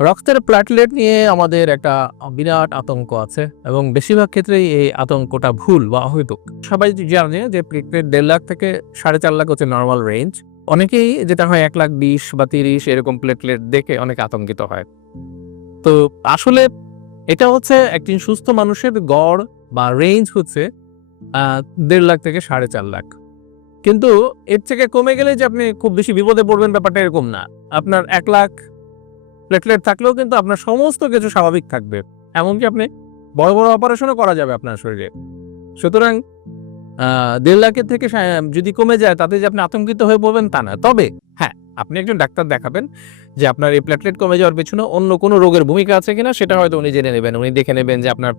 রক্তের প্ল্যাটলেট নিয়ে আমাদের একটা বিরাট আতঙ্ক আছে এবং বেশিরভাগ ক্ষেত্রেই এই আতঙ্কটা ভুল বা অহেতুক। সবাই জানে যে প্লেটলেট দেড় লাখ থেকে সাড়ে চার লাখ হচ্ছে নর্মাল রেঞ্জ অনেকেই যেটা হয় এক লাখ বিশ বা তিরিশ এরকম প্লেটলেট দেখে অনেক আতঙ্কিত হয়। তো আসলে এটা হচ্ছে একজন সুস্থ মানুষের গড় বা রেঞ্জ হচ্ছে দেড় লাখ থেকে সাড়ে চার লাখ। কিন্তু এর থেকে কমে গেলে যে আপনি খুব বেশি বিপদে পড়বেন ব্যাপারটা এরকম না। আপনার এক লাখ প্লেটলেট থাকলেও কিন্তু আপনার সমস্ত কিছু স্বাভাবিক থাকবে। এমনকি আপনি বড় বড় অপারেশনও করা যাবে আপনার শরীরে। সুতরাং দেড় লাখের থেকে যদি কমে যায়, তাতে যে আপনি আতঙ্কিত হয়ে পড়বেন তা না। তবে হ্যাঁ আপনি একজন ডাক্তার দেখাবেন যে আপনার এই প্লেটলেট কমে যাওয়ার পেছনে অন্য কোনো রোগের ভূমিকা আছে কিনা, সেটা হয়তো উনি জেনে নেবেন। উনি দেখে নেবেন যে আপনার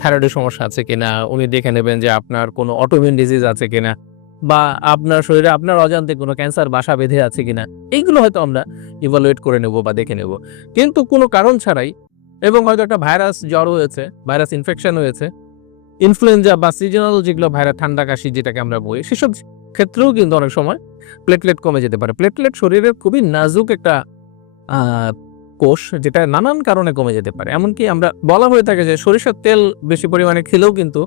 থাইরয়েডের সমস্যা আছে কিনা। উনি দেখে নেবেন যে আপনার কোনো অটোমিউন ডিজিজ আছে কিনা। বা আপনার শরীরে আপনার অজান্তে কোনো ক্যান্সার বাসা বেঁধে আছে কিনা, এইগুলো হয়তো আমরা ইভালুয়েট করে নেব বা দেখে নেব। কিন্তু কোনো কারণ ছাড়াই এবং হয়তো একটা ভাইরাস জ্বর হয়েছে ভাইরাস ইনফেকশন হয়েছে ইনফ্লুয়েঞ্জা বা সিজনাল যেগুলো ভাইরাস, ঠান্ডা, কাশি যেটাকে আমরা বলি, সেসব ক্ষেত্রেও কিন্তু অনেক সময় প্লেটলেট কমে যেতে পারে। প্লেটলেট শরীরের খুবই নাজুক একটা কোষ যেটা নানান কারণে কমে যেতে পারে। এমনকি আমরা বলা হয়ে থাকে যে সরিষার তেল বেশি পরিমাণে খেলেও কিন্তু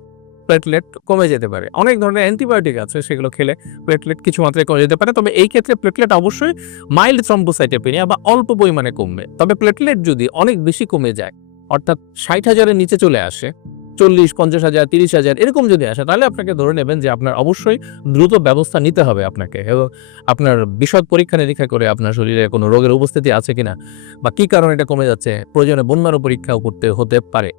প্লেটলেট কমে যেতে পারে। অনেক ধরনের অ্যান্টিবায়োটিক আছে, সেগুলো খেলে প্লেটলেট কিছু মাত্রায় কমে যেতে পারে। তবে এই ক্ষেত্রে প্লেটলেট অবশ্যই মাইল্ড থ্রম্বোসাইটোপেনিয়া বা অল্প পরিমাণে কমবে। তবে প্লেটলেট যদি অনেক বেশি কমে যায়, অর্থাৎ ষাট হাজারের নিচে চলে আসে, চল্লিশ, পঞ্চাশ হাজার, তিরিশ হাজার, এরকম যদি আসে, তাহলে আপনাকে ধরে নেবেন যে আপনার অবশ্যই দ্রুত ব্যবস্থা নিতে হবে আপনাকে। এবং আপনার বিশদ পরীক্ষা নিরীক্ষা করে আপনার শরীরে কোনো রোগের উপস্থিতি আছে কিনা বা কি কারণে এটা কমে যাচ্ছে, প্রয়োজনে বন্যারও পরীক্ষাও করতে হতে পারে।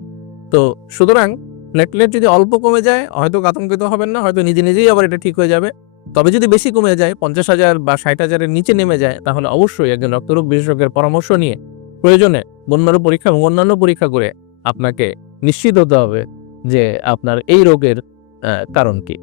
তো সুতরাং প্লেটলেট যদি অল্প কমে যায়, হয়তো আতঙ্কিত হবেন না, হয়তো নিজে নিজেই আবার এটা ঠিক হয়ে যাবে। তবে যদি বেশি কমে যায়, পঞ্চাশ হাজার বা ষাট হাজারের নিচে নেমে যায়, তাহলে অবশ্যই একজন রক্তরোগ বিশেষজ্ঞের পরামর্শ নিয়ে প্রয়োজনে বন্যার পরীক্ষা এবং অন্যান্য পরীক্ষা করে আপনাকে নিশ্চিত হতে হবে যে আপনার এই রোগের কারণ কি।